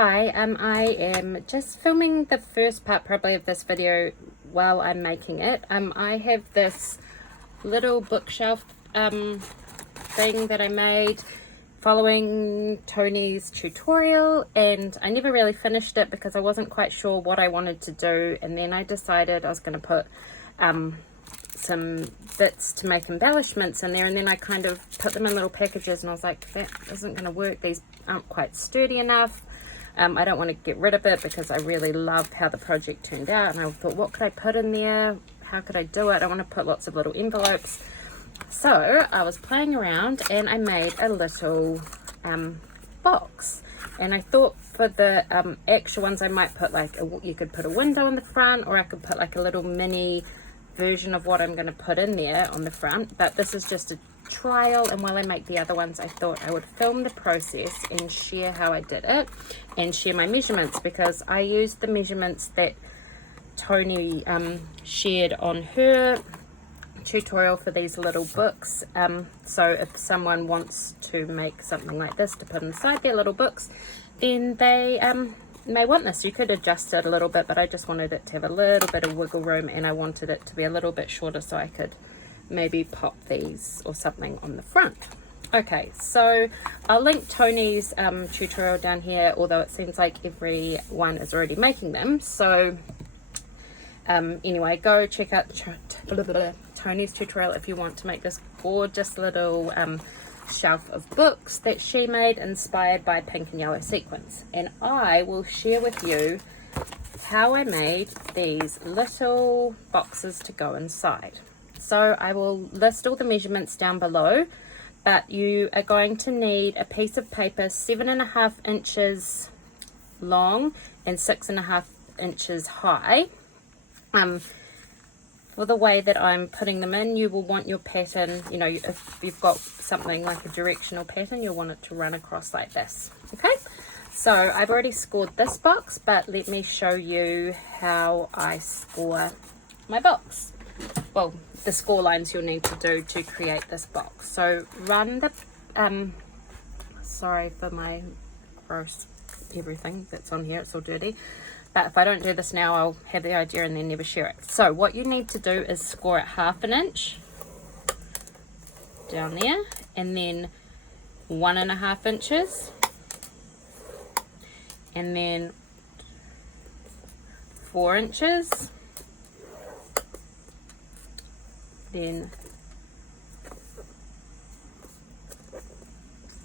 Hi, I am just filming the first part probably of this video while I'm making it. I have this little bookshelf thing that I made following Tony's tutorial, and I never really finished it because I wasn't quite sure what I wanted to do, and then I decided I was going to put some bits to make embellishments in there, and then I kind of put them in little packages and I was like, that isn't going to work, these aren't quite sturdy enough. I don't want to get rid of it because I really loved how the project turned out, and I thought, what could I put in there? How could I do it? I want to put lots of little envelopes. So I was playing around and I made a little box, and I thought for the extra ones I might put like you could put a window in the front, or I could put like a little mini version of what I'm going to put in there on the front. But this is just a trial, and while I make the other ones I thought I would film the process and share how I did it and share my measurements, because I used the measurements that Tony shared on her tutorial for these little books. So if someone wants to make something like this to put inside their little books, then they may want this. You could adjust it a little bit, but I just wanted it to have a little bit of wiggle room, and I wanted it to be a little bit shorter so I could maybe pop these or something on the front. Okay, so I'll link Tony's tutorial down here, although it seems like everyone is already making them. So anyway, go check out Tony's tutorial if you want to make this gorgeous little shelf of books that she made inspired by pink and yellow sequins. And I will share with you how I made these little boxes to go inside. So I will list all the measurements down below, but you are going to need a piece of paper 7.5 inches long and 6.5 inches high. For the way that I'm putting them in, you will want your pattern, you know, if you've got something like a directional pattern, you'll want it to run across like this. Okay, so I've already scored this box, but let me show you how I score my box. Well, the score lines you'll need to do to create this box. So run the sorry for my gross everything that's on here, it's all dirty, but if I don't do this now I'll have the idea and then never share it. So what you need to do is score it 1/2 inch down there, and then 1.5 inches, and then 4 inches, then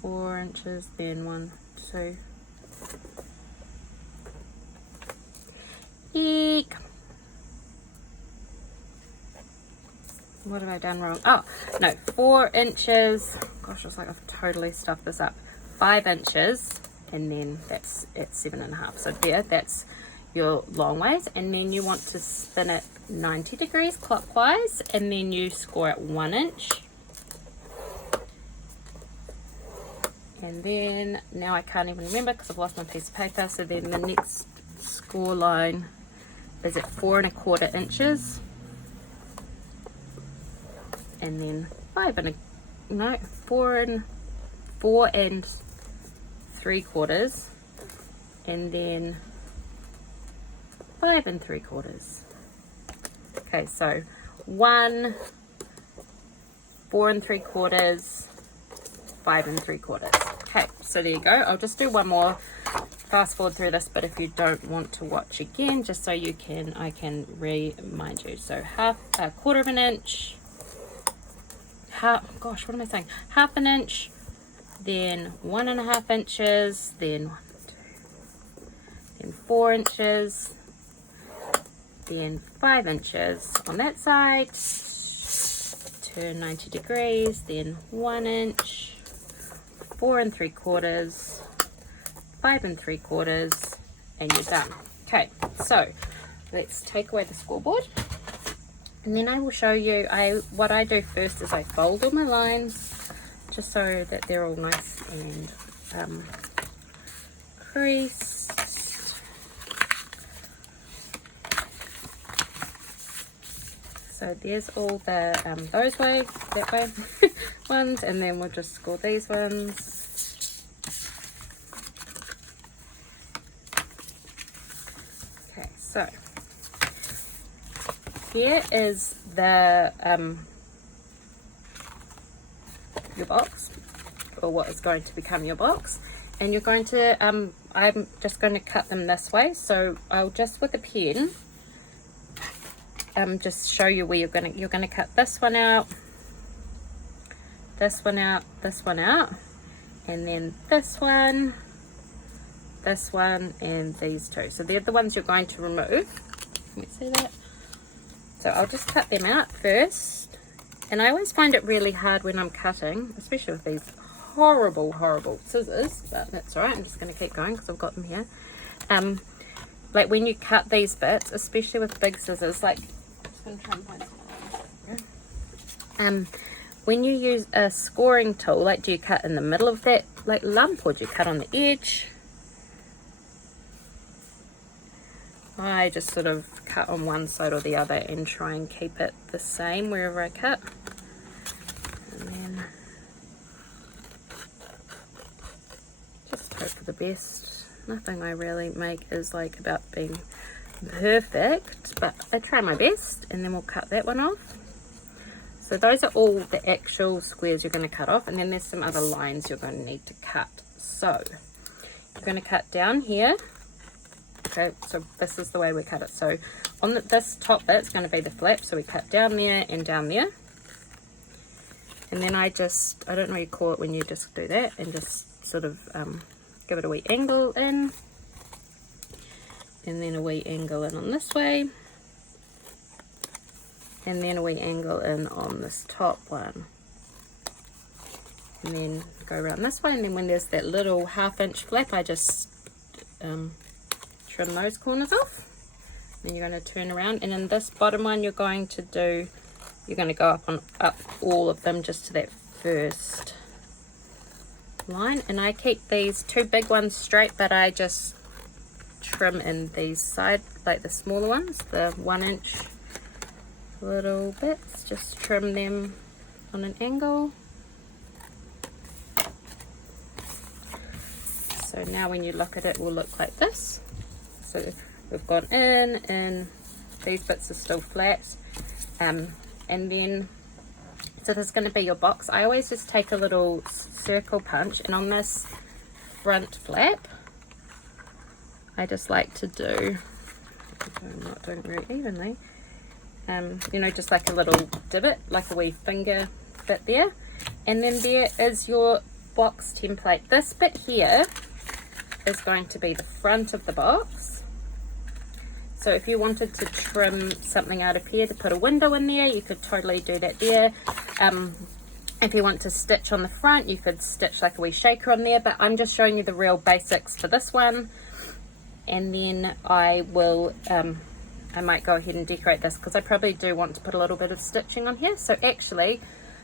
4 inches, then 1, 2. Eek. What have I done wrong? Oh, no, 4 inches. Gosh, it's like I've totally stuffed this up. 5 inches, and then that's at 7.5. So there, that's your long ways, and then you want to spin it 90 degrees clockwise, and then you score it 1 inch. And then now I can't even remember because I've lost my piece of paper. So then the next score line is at 4 1/4 inches, and then 4 3/4, and then 5 3/4. Okay, so 1, 4 3/4, 5 3/4. Okay, so there you go. I'll just do one more, fast forward through this, but if you don't want to watch again, just so you can, I can remind you. So 1/4 inch, gosh, what am I saying? 1/2 inch, then 1.5 inches, then 1, 2, then 4 inches, then 5 inches on that side, turn 90 degrees, then 1 inch, 4 3/4, 5 3/4, and you're done. Okay, so let's take away the scoreboard, and then I will show you. What I do first is I fold all my lines just so that they're all nice and creased. So there's all the that way ones, and then we'll just score these ones. So here is the your box, or what is going to become your box, and you're going to I'm just going to cut them this way. So I'll just with a pen just show you where you're going to cut this one out, this one out, this one out, and then this one, and these two. So they're the ones you're going to remove. Can you see that? So I'll just cut them out first. And I always find it really hard when I'm cutting, especially with these horrible scissors, but that's alright. I'm just going to keep going because I've got them here. Like when you cut these bits, especially with big scissors, like I'm just going to try and find some. When you use a scoring tool, like do you cut in the middle of that like lump, or do you cut on the edge? I just sort of cut on one side or the other and try and keep it the same wherever I cut. And then just hope for the best. Nothing I really make is like about being perfect, but I try my best. And then we'll cut that one off. So those are all the actual squares you're going to cut off, and then there's some other lines you're going to need to cut. So you're going to cut down here. Okay, so this is the way we cut it. So on this top bit, it's going to be the flap. So we cut down there and down there. And then I don't know what you call it when you just do that, and just sort of give it a wee angle in. And then a wee angle in on this way. And then a wee angle in on this top one. And then go around this way. And then when there's that little 1/2 inch flap, I just trim those corners off. Then you're going to turn around, and in this bottom one you're going to go up all of them just to that first line. And I keep these two big ones straight, but I just trim in these side, like the smaller ones, the 1 inch little bits, just trim them on an angle. So now when you look at it, it will look like this. So we've gone in, and these bits are still flat, and then so this is going to be your box. I always just take a little circle punch, and on this front flap I just like to do, I'm not doing it very evenly, you know, just like a little divot, like a wee finger bit there. And then there is your box template. This bit here is going to be the front of the box. So if you wanted to trim something out of here to put a window in there, you could totally do that there. If you want to stitch on the front, you could stitch like a wee shaker on there, but I'm just showing you the real basics for this one. And then I will, I might go ahead and decorate this, because I probably do want to put a little bit of stitching on here. So actually,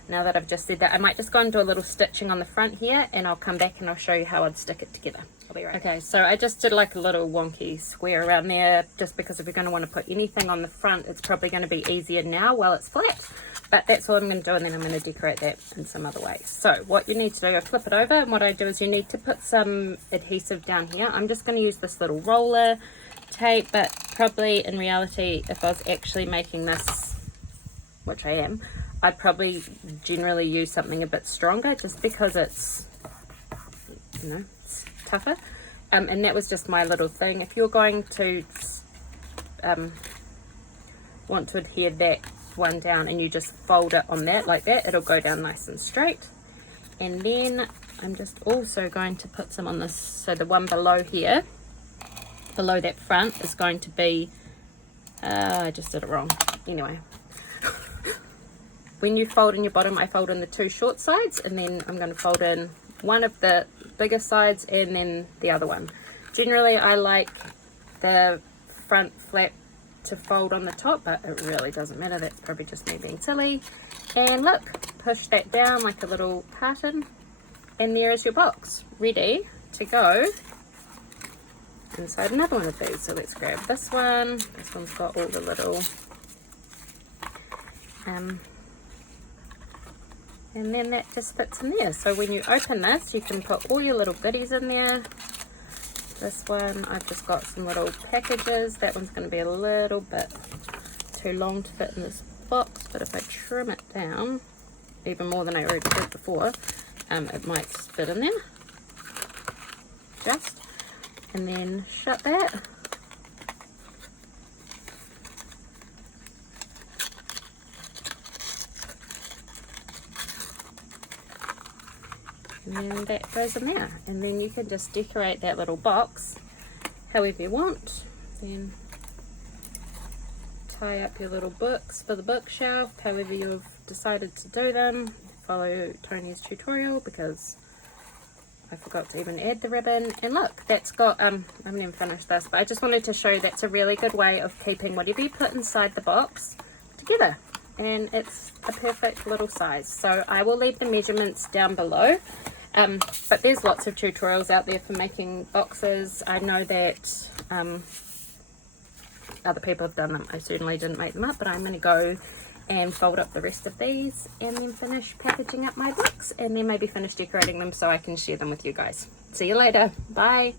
now that I've just said that, I might just go and do a little stitching on the front here, and I'll come back and I'll show you how I'd stick it together. I'll be right back. Okay, so I just did like a little wonky square around there, just because if you're going to want to put anything on the front, it's probably going to be easier now while it's flat. But that's all I'm going to do, and then I'm going to decorate that in some other way. So what you need to do, I flip it over, and what I do is you need to put some adhesive down here. I'm just going to use this little roller tape, but probably in reality, if I was actually making this, which I am, I'd probably generally use something a bit stronger, just because it's, you know, it's tougher. And that was just my little thing. If you're going to want to adhere that one down, and you just fold it on that like that, it'll go down nice and straight. And then I'm just also going to put some on this, so the one below here, below that front, is going to be I just did it wrong anyway. When you fold in your bottom, I fold in the two short sides, and then I'm going to fold in one of the bigger sides and then the other one. Generally I like the front flap to fold on the top, but it really doesn't matter. That's probably just me being silly. And look, push that down like a little carton, and there is your box ready to go inside another one of these. So let's grab this one. This one's got all the little and then that just fits in there. So when you open this, you can put all your little goodies in there. This one, I've just got some little packages. That one's going to be a little bit too long to fit in this box, but if I trim it down, even more than I already did before, it might fit in there. Just. And then shut that. And then that goes in there, and then you can just decorate that little box however you want. Then tie up your little books for the bookshelf however you've decided to do them. Follow Tony's tutorial because I forgot to even add the ribbon. And look, that's got I haven't even finished this, but I just wanted to show that's a really good way of keeping whatever you put inside the box together, and it's a perfect little size. So I will leave the measurements down below. But there's lots of tutorials out there for making boxes. I know that other people have done them. I certainly didn't make them up, but I'm going to go and fold up the rest of these and then finish packaging up my books, and then maybe finish decorating them so I can share them with you guys. See you later. Bye.